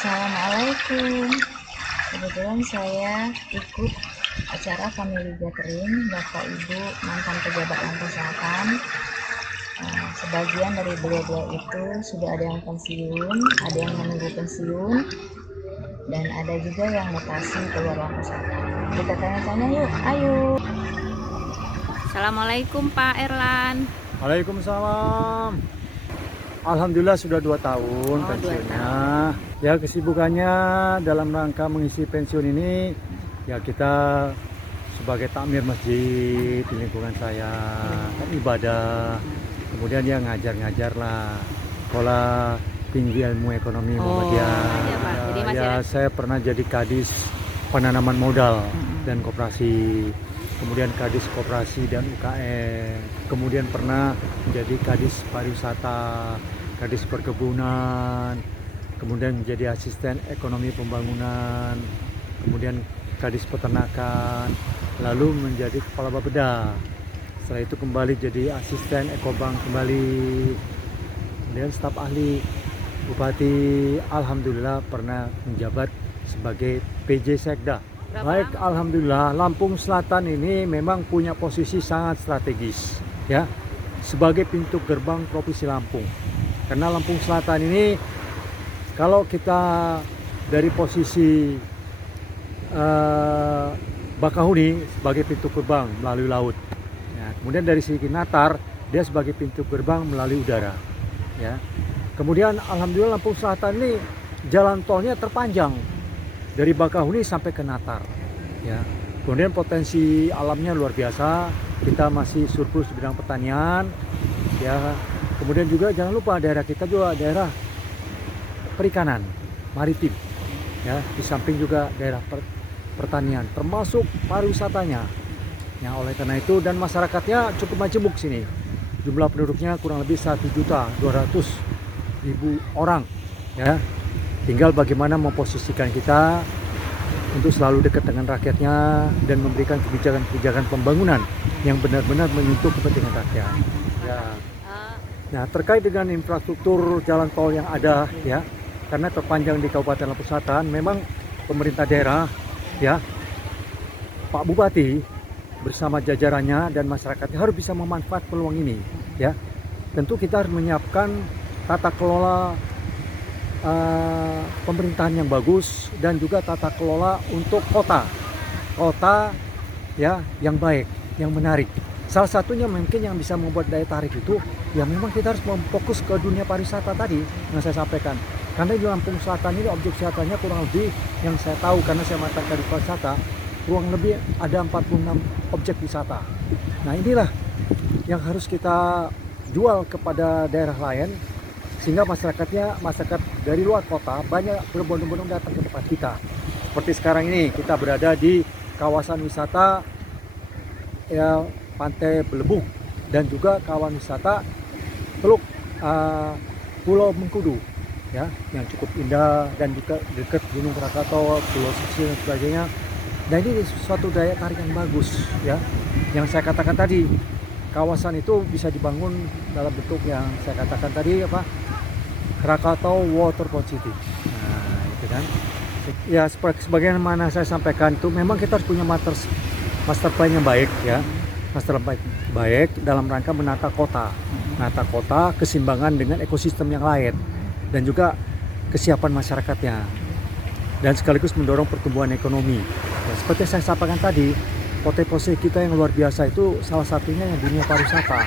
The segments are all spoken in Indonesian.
Assalamualaikum. Kebetulan saya ikut acara Family Gathering Bapak Ibu mantan pejabat Lampung Selatan. Sebagian dari beliau-beliau itu sudah ada yang pensiun, ada yang menunggu pensiun, dan ada juga yang mutasi keluar Lampung Selatan. Kita tanya-tanya yuk, ayo. Assalamualaikum Pak Erlan. Waalaikumsalam. Alhamdulillah sudah 2 tahun pensiunnya. Ya, kesibukannya dalam rangka mengisi pensiun ini ya kita sebagai takmir masjid di lingkungan saya, ibadah. Kemudian dia ngajar lah sekolah tinggi ilmu ekonomi Muhammadiyah. Iya, Pak. Jadi Ya, saya pernah jadi kadis penanaman modal dan koperasi. Kemudian kadis koperasi dan UKM, kemudian pernah menjadi kadis pariwisata, kadis perkebunan, kemudian menjadi asisten ekonomi pembangunan, kemudian kadis peternakan, lalu menjadi kepala Bapeda. Setelah itu kembali jadi asisten Ekobank kembali, kemudian staf ahli Bupati. Alhamdulillah pernah menjabat sebagai PJ Sekda. Baik, alhamdulillah Lampung Selatan ini memang punya posisi sangat strategis ya sebagai pintu gerbang Provinsi Lampung. Karena Lampung Selatan ini kalau kita dari posisi Bakahuni sebagai pintu gerbang melalui laut. Ya, kemudian dari segi Natar dia sebagai pintu gerbang melalui udara. Ya. Kemudian alhamdulillah Lampung Selatan ini jalan tolnya terpanjang dari Bakahuni sampai ke Natar, ya. Kemudian potensi alamnya luar biasa. Kita masih surplus di bidang pertanian, ya. Kemudian juga jangan lupa daerah kita juga daerah perikanan, maritim, ya. Di samping juga daerah pertanian, termasuk pariwisatanya. Ya, oleh karena itu dan masyarakatnya cukup majemuk sini. Jumlah penduduknya kurang lebih 1.200.000 orang, ya. Tinggal bagaimana memposisikan kita untuk selalu dekat dengan rakyatnya dan memberikan kebijakan-kebijakan pembangunan yang benar-benar menyentuh kepentingan rakyat. Ya. Nah, terkait dengan infrastruktur jalan tol yang ada, ya, karena terpanjang di Kabupaten Lampung Selatan, memang pemerintah daerah, ya, Pak Bupati bersama jajarannya dan masyarakatnya harus bisa memanfaatkan peluang ini, ya. Tentu kita harus menyiapkan tata kelola pemerintahan yang bagus dan juga tata kelola untuk kota ya yang baik, yang menarik. Salah satunya mungkin yang bisa membuat daya tarik itu ya memang kita harus memfokus ke dunia pariwisata tadi yang saya sampaikan. Karena di Lampung Selatan ini objek wisatanya kurang lebih yang saya tahu karena saya mantan kadis pariwisata, kurang lebih ada 46 objek wisata. Nah, inilah yang harus kita jual kepada daerah lain sehingga masyarakat dari luar kota banyak berbondong-bondong datang ke tempat kita. Seperti sekarang ini kita berada di kawasan wisata ya Pantai Belebuk dan juga kawasan wisata Teluk Pulau Mengkudu, ya, yang cukup indah dan juga dekat Gunung Krakatau, Pulau Sisi dan sebagainya. Dan ini suatu daya tarik yang bagus, ya. Yang saya katakan tadi, kawasan itu bisa dibangun dalam bentuk yang saya katakan tadi apa? Krakatau Waterfront City. Nah, itu kan. Ya, sebagaimana saya sampaikan itu memang kita harus punya master plan yang baik, ya. Master plan baik dalam rangka menata kota. Menata kota keseimbangan dengan ekosistem yang lain dan juga kesiapan masyarakatnya. Dan sekaligus mendorong pertumbuhan ekonomi. Ya, seperti saya sampaikan tadi, potensi kita yang luar biasa itu salah satunya yang dunia pariwisata,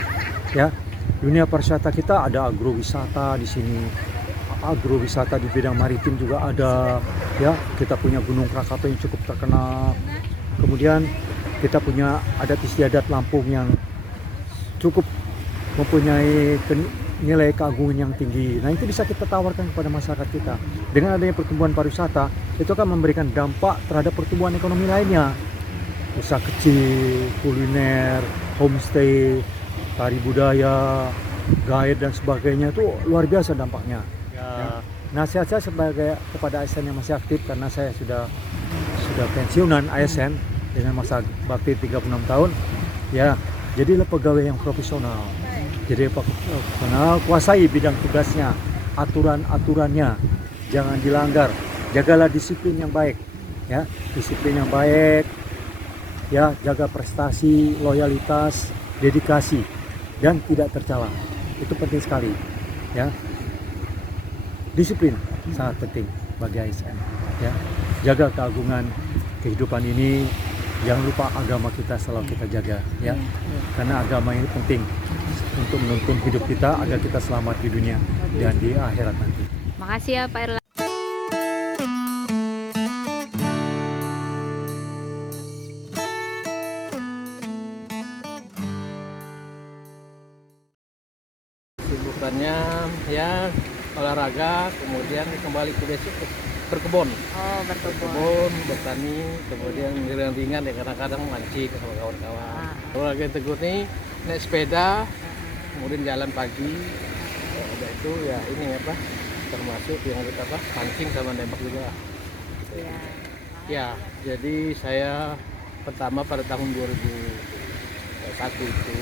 ya. Dunia pariwisata kita ada agrowisata di sini, agrowisata di bidang maritim juga ada, ya. Kita punya Gunung Krakatau yang cukup terkenal. Kemudian kita punya adat istiadat Lampung yang cukup mempunyai nilai keagungan yang tinggi. Nah, itu bisa kita tawarkan kepada masyarakat kita. Dengan adanya pertumbuhan pariwisata, itu akan memberikan dampak terhadap pertumbuhan ekonomi lainnya. Usaha kecil, kuliner, homestay, tari budaya, guide dan sebagainya itu luar biasa dampaknya. Ya. Nasihat saya kepada ASN yang masih aktif karena saya sudah pensiunan ASN dengan masa bakti 36 tahun. Ya, jadilah pegawai yang profesional. Jadi profesional, kuasai bidang tugasnya, aturan-aturannya. jangan dilanggar. Jagalah disiplin yang baik, ya, disiplin yang baik, ya, jaga prestasi, loyalitas, dedikasi, dan tidak tercela. Itu penting sekali, ya. Disiplin sangat penting bagi ASN, ya. Jaga keagungan kehidupan ini. Jangan lupa agama kita selalu kita jaga, ya. Karena agama ini penting untuk menuntun hidup kita agar kita selamat di dunia dan di akhirat nanti. Makasih ya Pak Erlangga. Kesibukannya ya olahraga, kemudian kembali ke basic berkebun. Oh, berkebun. Berkebun, bertani, kemudian ringan-ringan ya kadang-kadang mancing sama kawan-kawan. Olahraga yang tegur nih naik sepeda, kemudian jalan pagi. Udah itu ya ini apa termasuk yang kita apa mancing sama nembak juga. Iya. Ya, jadi saya pertama pada tahun 2001 itu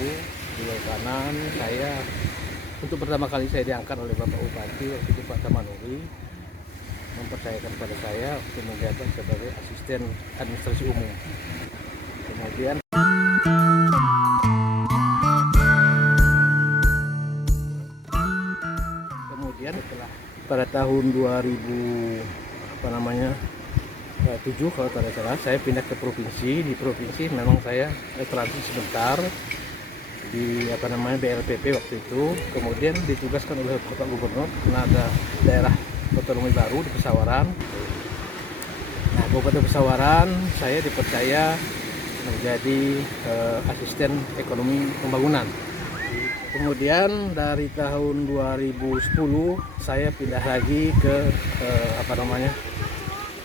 di kanan saya untuk pertama kali saya diangkat oleh Bapak Bupati waktu itu Pak Tamanuri mempercayakan pada saya untuk menjabat sebagai asisten administrasi umum. Kemudian setelah pada tahun 2007 kalau tidak salah saya pindah ke provinsi. Di provinsi memang saya transisi sebentar di BLPP waktu itu, kemudian ditugaskan oleh Bapak Gubernur karena ada daerah otonomi baru di Pesawaran. Nah, Kabupaten Pesawaran saya dipercaya menjadi asisten ekonomi pembangunan. Kemudian dari tahun 2010 saya pindah lagi ke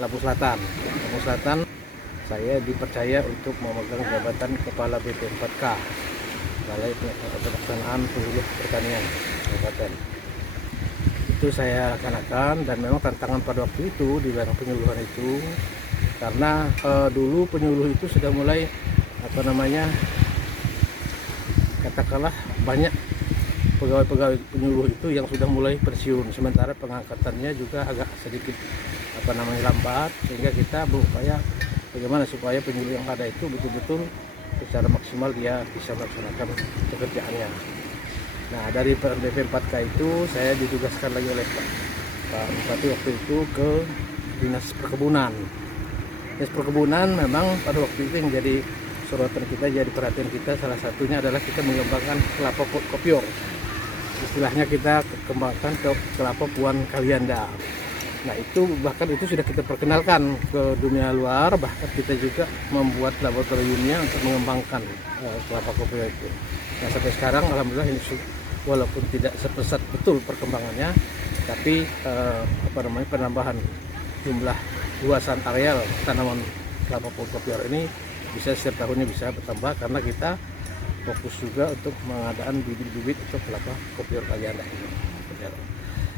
Lampung Selatan. Lampung Selatan saya dipercaya untuk memegang jabatan Kepala BP4K, Balai Pelaksanaan Penyuluh Pertanian Kabupaten. Itu saya laksanakan dan memang tantangan pada waktu itu di bidang penyuluhan itu karena dulu penyuluh itu sudah mulai katakanlah banyak pegawai-pegawai penyuluh itu yang sudah mulai pensiun, sementara pengangkatannya juga agak sedikit lambat, sehingga kita berupaya bagaimana supaya penyuluh yang ada itu betul-betul secara maksimal dia bisa melaksanakan pekerjaannya. Nah, dari BP4K itu saya ditugaskan lagi oleh Pak Bupati waktu itu ke Dinas Perkebunan. Dinas Perkebunan memang pada waktu itu yang jadi sorotan kita, jadi perhatian kita, salah satunya adalah kita mengembangkan kelapa kopior. Istilahnya kita kembangkan ke kelapa Puan Kalianda. Nah, itu bahkan itu sudah kita perkenalkan ke dunia luar, bahkan kita juga membuat laboratoriumnya untuk mengembangkan kelapa kopior itu. Nah, sampai sekarang alhamdulillah ini walaupun tidak sepesat betul perkembangannya, tapi penambahan jumlah luasan areal tanaman kelapa kopior ini bisa setiap tahunnya bisa bertambah karena kita fokus juga untuk pengadaan bibit-bibit untuk kelapa kopior Kalianda ini.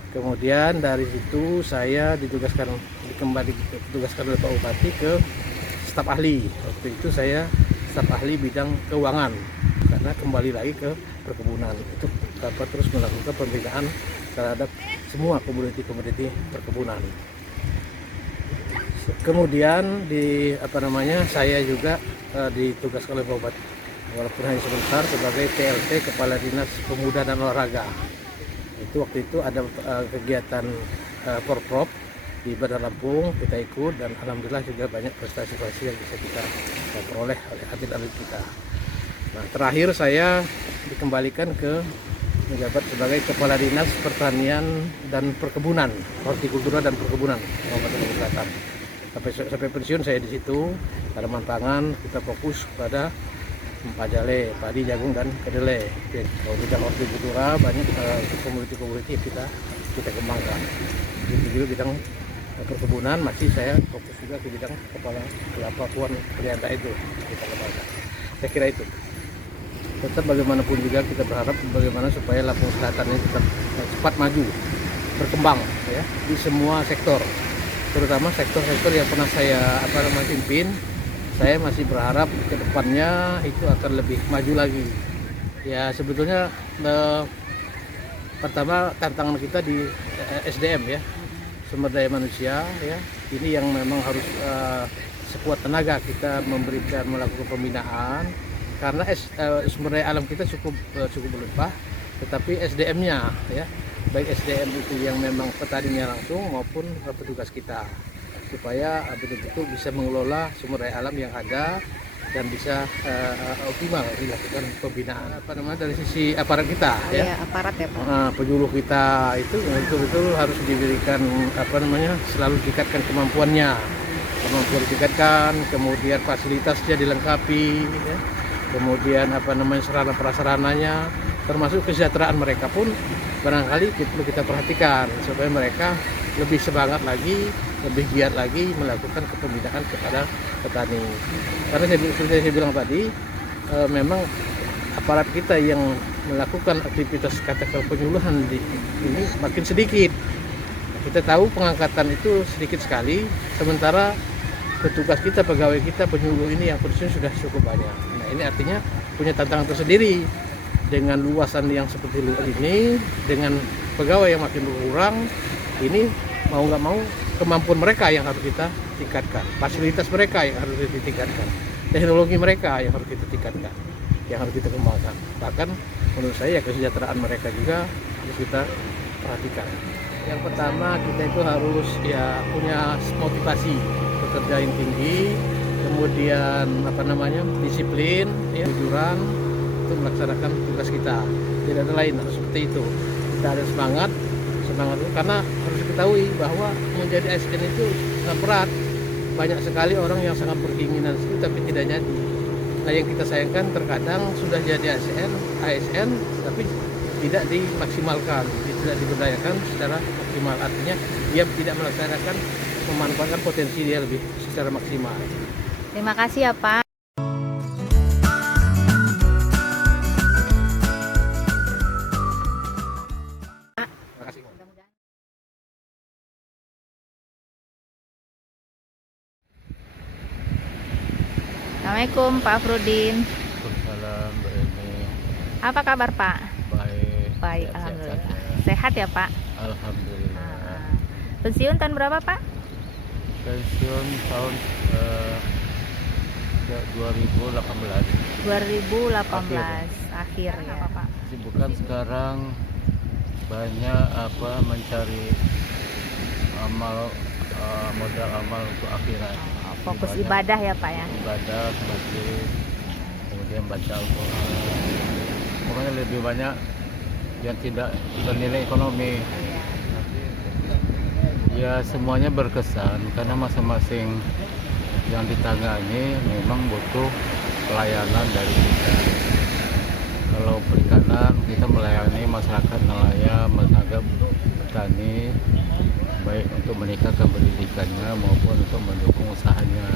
Kemudian dari situ saya ditugaskan oleh Pak Bupati ke staf ahli. Waktu itu saya staf ahli bidang keuangan karena kembali lagi ke perkebunan untuk dapat terus melakukan pembinaan terhadap semua komoditi perkebunan. Kemudian saya juga ditugaskan oleh Pak Bupati walaupun hanya sebentar sebagai PLT Kepala Dinas Pemuda dan Olahraga. Itu waktu itu ada kegiatan Porprov di Bandar Lampung, kita ikut dan alhamdulillah juga banyak prestasi-prestasi yang bisa kita peroleh oleh atlet-atlet kita. Nah, terakhir saya dikembalikan ke menjabat sebagai Kepala Dinas Pertanian dan Perkebunan, Hortikultura dan Perkebunan Kabupaten Lampung Selatan. Sampai pensiun saya di situ. Tanaman pangan kita fokus pada pajale, padi, jagung dan kedelai. Kalau bidang hortikultura banyak komoditi-komoditi kita kembangkan. Itu juga bidang perkebunan masih saya fokus juga ke bidang kepala kelapa Puan Kalianda itu kita kembangkan. Saya kira itu. Tetap bagaimanapun juga kita berharap bagaimana supaya Lampung Selatan ini tetap cepat maju, berkembang ya di semua sektor, terutama sektor-sektor yang pernah saya pimpin. Saya masih berharap ke depannya itu akan lebih maju lagi. Ya sebetulnya pertama tantangan kita di SDM ya. sumber daya manusia ya. Ini yang memang harus sekuat tenaga kita melakukan pembinaan karena sumber daya alam kita cukup berlimpah, tetapi SDM-nya ya, baik SDM itu yang memang petaninya langsung maupun petugas kita, supaya betul-betul bisa mengelola sumber daya alam yang ada dan bisa optimal dilakukan pembinaan dari sisi aparat kita ya. Aparat ya Pak. Penyuluh kita itu betul-betul harus diberikan selalu ditingkatkan kemampuan ditingkatkan, kemudian fasilitasnya dilengkapi ya. Kemudian sarana prasarananya, termasuk kesejahteraan mereka pun barangkali perlu kita perhatikan supaya mereka lebih semangat lagi, lebih giat lagi melakukan kepembinaan kepada petani. Karena seperti saya bilang tadi, memang aparat kita yang melakukan aktivitas katakan penyuluhan ini makin sedikit. Kita tahu pengangkatan itu sedikit sekali, sementara petugas kita, pegawai kita, penyuluh ini yang pensiun sudah cukup banyak. Nah, ini artinya punya tantangan tersendiri dengan luasan yang seperti ini, dengan pegawai yang makin berkurang. Ini mau nggak mau kemampuan mereka yang harus kita tingkatkan, fasilitas mereka yang harus ditingkatkan, teknologi mereka yang harus kita tingkatkan, yang harus kita kembangkan. Bahkan menurut saya kesejahteraan mereka juga harus kita perhatikan. Yang pertama, kita itu harus punya motivasi bekerja yang tinggi, kemudian disiplin, kejujuran untuk melaksanakan tugas kita. Tidak ada lain, harus seperti itu. Kita ada semangat itu karena harus diketahui bahwa menjadi ASN itu sangat berat. Banyak sekali orang yang sangat berkeinginan itu tapi tidak jadi. Nah, yang kita sayangkan terkadang sudah jadi ASN tapi tidak dimaksimalkan, tidak diberdayakan secara maksimal. Artinya dia tidak melaksanakan, memanfaatkan potensi dia lebih secara maksimal. Terima kasih ya Pak. Terima kasih. Assalamualaikum Pak Afrudin. Waalaikumsalam, Mbak Eni. Apa kabar Pak? Baik. Baik, Sehat-sehat alhamdulillah. saja. Sehat ya Pak? Alhamdulillah. Pensiun tahun berapa Pak? Pensiun tahun 2018. 2018 akhir ya. Pak? Kesibukan sekarang banyak mencari modal amal untuk akhirat. Fokus Banyak ibadah ya Pak ya? Ibadah, masjid, kemudian baca Al-Quran. Pokoknya lebih banyak yang tidak bernilai ekonomi. Ya semuanya berkesan karena masing-masing yang ditangani memang butuh pelayanan dari kita. Kalau perikanan kita melayani masyarakat nelayan, masyarakat petani, baik untuk meningkatkan pendidikannya maupun untuk mendukung usahanya.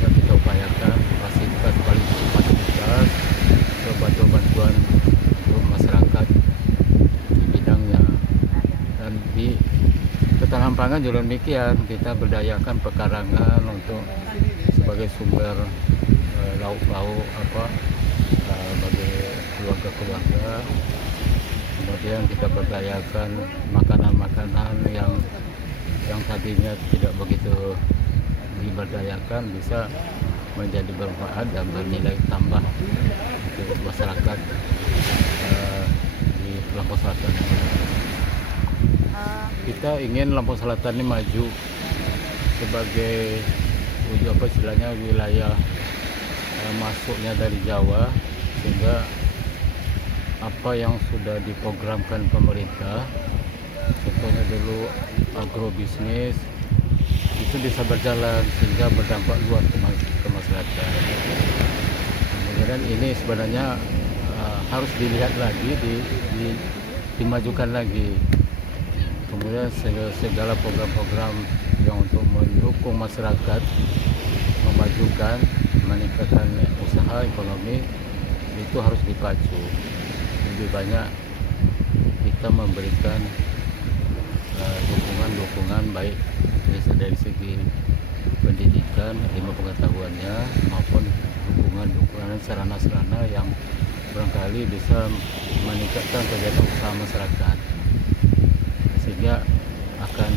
Dan kita upayakan fasilitas bantuan untuk masyarakat di bidangnya. Dan di ketahanan pangan juga demikian, kita berdayakan pekarangan untuk sebagai sumber lauk-lauk bagi keluarga-keluarga. Kemudian kita berdayakan makanan-makanan yang tadinya tidak begitu diberdayakan bisa menjadi bermanfaat dan bernilai tambah untuk masyarakat di Lampung Selatan. Kita ingin Lampung Selatan ini maju sebagai istilahnya wilayah masuknya dari Jawa, sehingga apa yang sudah diprogramkan pemerintah, contohnya dulu agrobisnis, itu bisa berjalan sehingga berdampak luas ke masyarakat. Kemudian ini sebenarnya harus dilihat lagi, dimajukan lagi. Kemudian segala program-program yang untuk mendukung masyarakat, memajukan, meningkatkan usaha ekonomi itu harus dipacu. Lebih banyak kita memberikan dukungan baik dari segi pendidikan, ilmu pengetahuannya maupun dukungan sarana-sarana yang barangkali bisa meningkatkan kegiatan usaha masyarakat, sehingga akan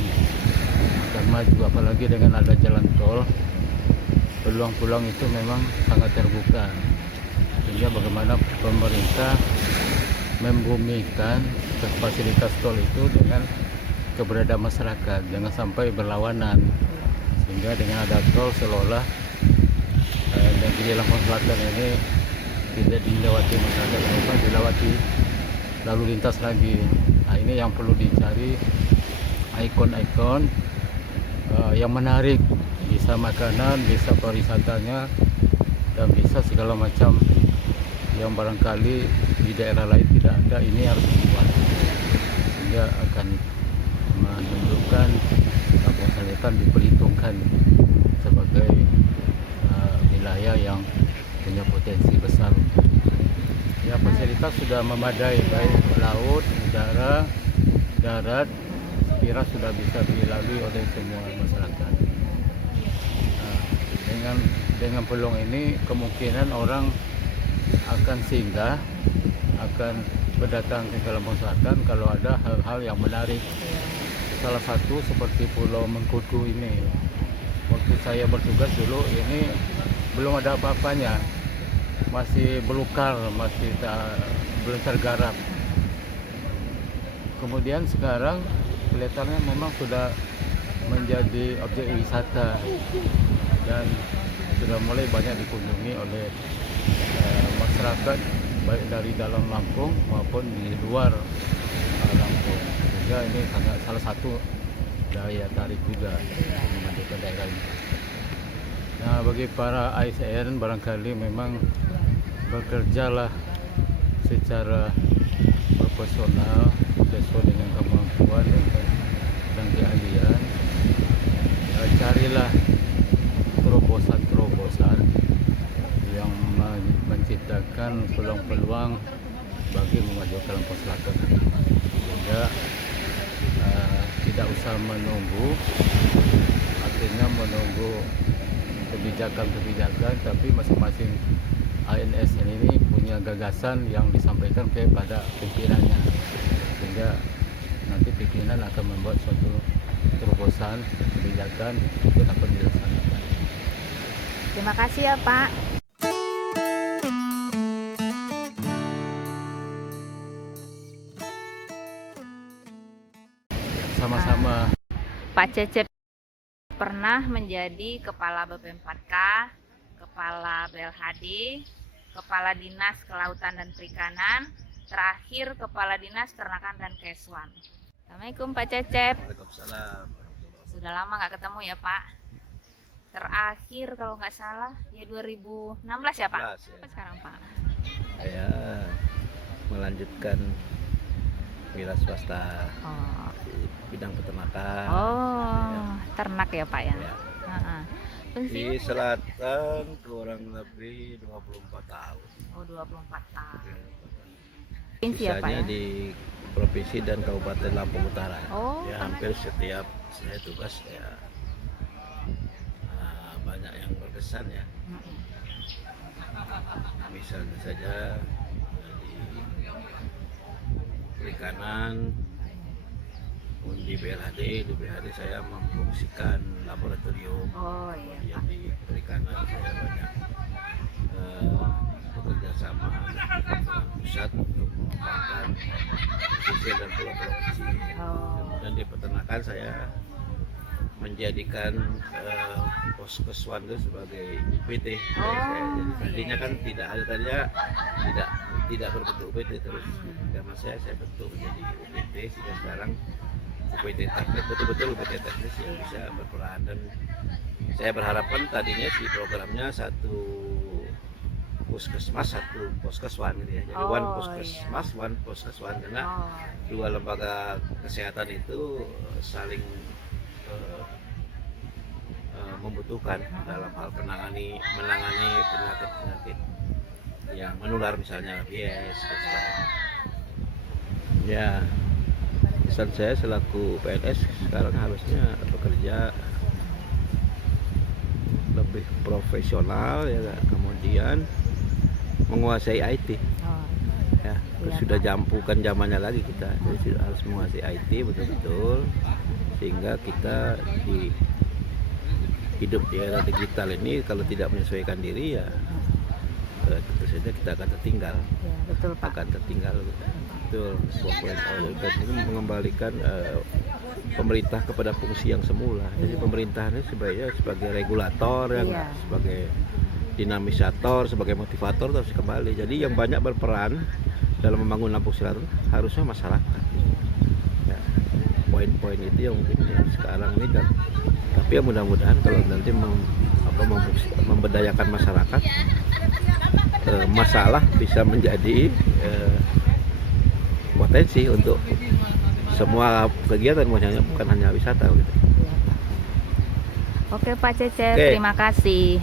maju, apalagi dengan ada jalan tol. Peluang-peluang itu memang sangat terbuka, sehingga bagaimana pemerintah membumikan fasilitas tol itu dengan keberadaan masyarakat, jangan sampai berlawanan, sehingga dengan ada tol seolah-olah negeri Lampung Selatan ini tidak dilewati masyarakat, dilewati lalu lintas lagi. Nah, ini yang perlu dicari, ikon-ikon yang menarik, bisa makanan, bisa pariwisatanya, dan bisa segala macam yang barangkali di daerah lain tidak ada. Ini harus dibuat, sehingga akan menunjukkan Lampung Selatan diperhitungkan sebagai wilayah yang punya potensi besar. Ya, fasilitas sudah memadai, baik laut, udara, darat, kira sudah bisa dilalui oleh semua masyarakat. Nah, dengan peluang ini kemungkinan orang akan singgah, akan berdatang ke Lampung Selatan kalau ada hal-hal yang menarik. Salah satu seperti Pulau Mengkudu ini. Waktu saya bertugas dulu ini belum ada apa-apanya, masih belukar, belum tergarap. Kemudian sekarang kelihatannya memang sudah menjadi objek wisata dan sudah mulai banyak dikunjungi oleh masyarakat, baik dari dalam Lampung maupun di luar Lampung. Sehingga ini salah satu daya tarik juga memasuki daerah ini. Nah, bagi para ASN barangkali memang bekerjalah secara profesional sesuai dengan kemampuan dan keahlian. Carilah terobosan-terobosan yang menciptakan peluang-peluang bagi memajukan Lampung Selatan, sehingga tidak usah menunggu, artinya menunggu kebijakan-kebijakan, tapi masing-masing ASN ini punya gagasan yang disampaikan kepada pimpinannya, sehingga nanti pimpinan akan membuat suatu terobosan kebijakan itu dapat dilaksanakan. Terima kasih ya Pak. Sama-sama. Pak Cecep pernah menjadi Kepala BP4K, Kepala BLHD, Kepala Dinas Kelautan dan Perikanan, terakhir Kepala Dinas Ternakan dan Keswan. Assalamualaikum Pak Cecep. Waalaikumsalam. Sudah lama nggak ketemu ya Pak. Terakhir kalau nggak salah ya 2016 ya Pak. 16, ya. Apa sekarang Pak? Saya melanjutkan wira swasta Oh, di bidang peternakan. oh ternak ya Pak ya. Ya. Ha-ha. Di Pensiun? selatan kurang lebih 24 tahun. Oh 24 tahun. Provinsi ya Pak Sisanya ya. di provinsi dan Kabupaten Lampung Utara. Oh, Ya, hampir setiap saya tugas ya banyak yang berkesan ya. Mm-mm. Misalnya saja di perikanan, di BLHD saya memfungsikan laboratorium. Oh iya Ya, Pak. di perikanan saya banyak bekerja sama dengan pusat untuk mengembangkan pesisir dan pulau-pulau kecil. Oh. Dan di peternakan saya menjadikan Poskeswan itu sebagai UPT. Jadi tadinya kan tidak berbentuk UPT, terus karena saya bentuk menjadi UPT, sehingga sekarang UPT teknis, betul-betul UPT teknis yang bisa berperan. Dan saya berharapkan tadinya si programnya satu puskesmas satu poskeswan gitu ya. Jadi one puskesmas, one poskeswan, karena dua lembaga kesehatan itu saling membutuhkan dalam hal menangani penyakit-penyakit yang menular, misalnya rabies. Ya, pesan saya selaku PNS sekarang harusnya bekerja lebih profesional ya, kemudian menguasai IT. Ya, Iya, sudah Pak. bukan zamannya lagi kita, jadi harus menguasai IT betul-betul sehingga kita di hidup di era digital ini kalau tidak menyesuaikan diri ya tentu saja kita akan tertinggal. Ya, betul Pak. Akan tertinggal. Betul. 4.0 itu mengembalikan pemerintah kepada fungsi yang semula. Jadi pemerintahan ini sebaiknya sebagai regulator, yang sebagai dinamisator, sebagai motivator harus kembali. Jadi yang banyak berperan dalam membangun Lampung Selatan harusnya masyarakat. Ya, poin-poin itu yang mungkin sekarang ini kan. Tapi ya mudah-mudahan kalau nanti memberdayakan masyarakat, masalah bisa menjadi potensi untuk semua kegiatan, bukan hanya wisata gitu. Oke Pak Cecep, Oke. terima kasih.